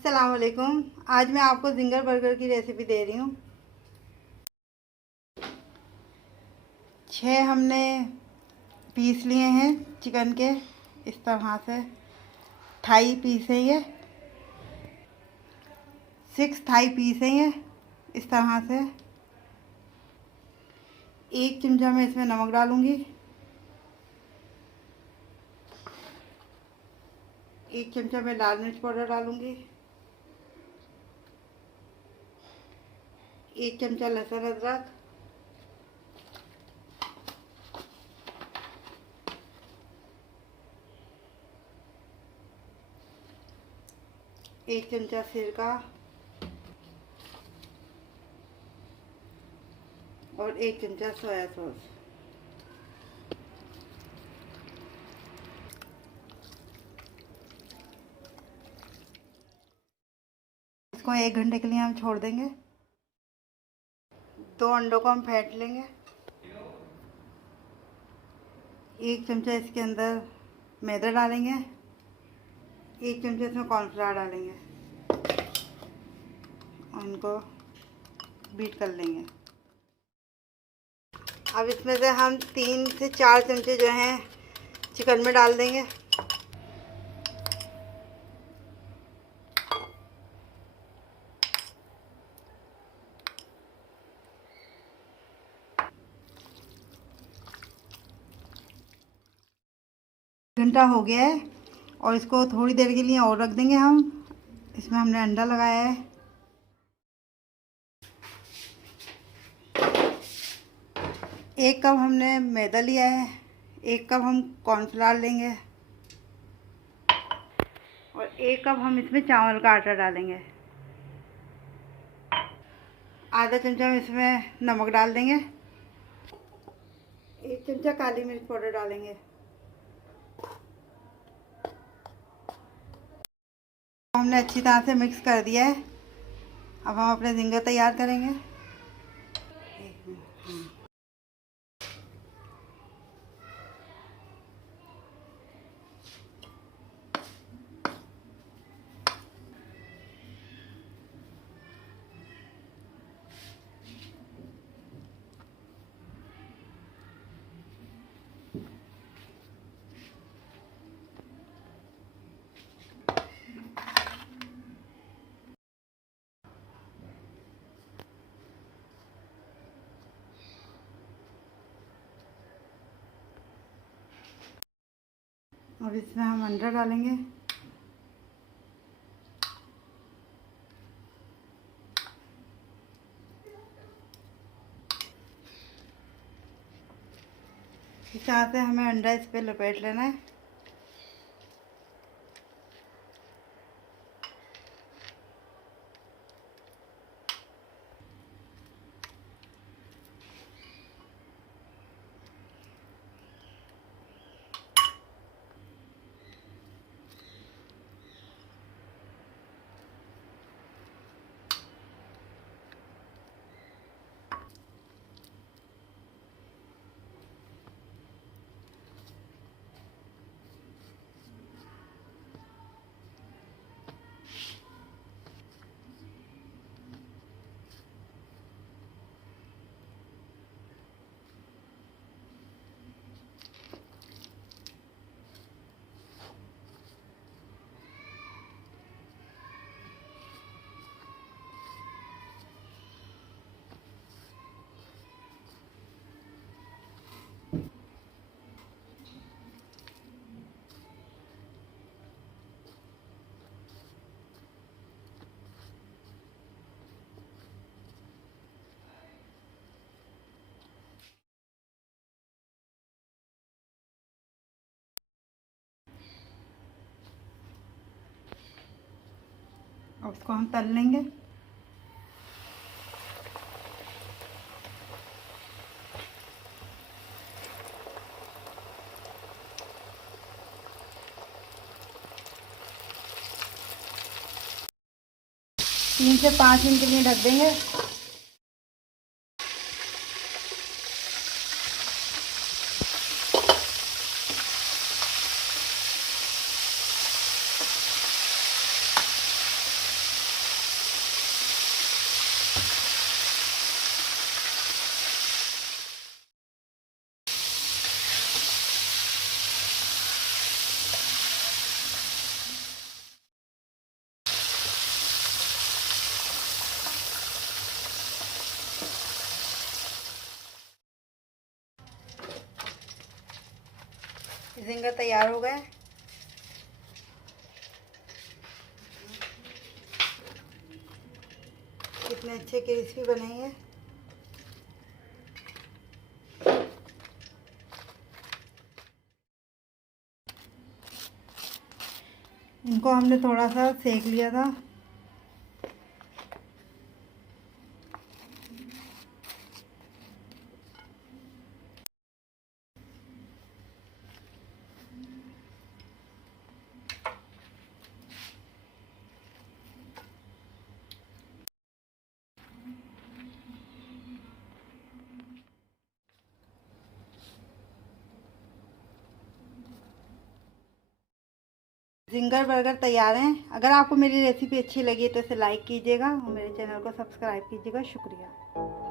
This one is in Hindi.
अस्सलाम वालेकुम। आज मैं आपको जिंगर बर्गर की रेसिपी दे रही हूँ। 6 हमने पीस लिए हैं चिकन के, इस तरह से थाई पीस है ये। 6 थाई पीस है ये, इस तरह से। 1 चमचा मैं इसमें नमक डालूँगी। 1 चमचा मैं लाल मिर्च पाउडर डालूँगी। 1 चमचा लहसुन अदरक। 1 चमचा सिरका और 1 चमचा सोया सॉस। इसको 1 घंटे के लिए हम छोड़ देंगे। 2 अंडों को हम फेंट लेंगे। 1 चमचा इसके अंदर मैदा डालेंगे। 1 चमचा इसमें कॉर्नफ्लावर डालेंगे और इनको बीट कर लेंगे। अब इसमें से हम 3 से 4 चमचे जो हैं चिकन में डाल देंगे। घंटा हो गया है और इसको थोड़ी देर के लिए और रख देंगे हम। इसमें हमने अंडा लगाया है। 1 कप हमने मैदा लिया है। 1 कप हम कॉर्नफ्लावर लेंगे और 1 कप हम इसमें चावल का आटा डालेंगे। आधा चमचा हम इसमें नमक डाल देंगे। 1 चमचा काली मिर्च पाउडर डालेंगे। हमने अच्छी तरह से मिक्स कर दिया है। अब हम अपने जिंगर तैयार करेंगे। अब इसमें हम अंडा डालेंगे। इस तरह से हमें अंडा इस पे लपेट लेना है। अब इसको हम तल लेंगे। तीन से 5 मिनट के लिए ढक देंगे। जिंगर तैयार हो गए। कितने अच्छे क्रिस्पी बने हैं। इनको हमने थोड़ा सा सेक लिया था। जिंगर बर्गर तैयार हैं। अगर आपको मेरी रेसिपी अच्छी लगी तो इसे लाइक कीजिएगा और मेरे चैनल को सब्सक्राइब कीजिएगा। शुक्रिया।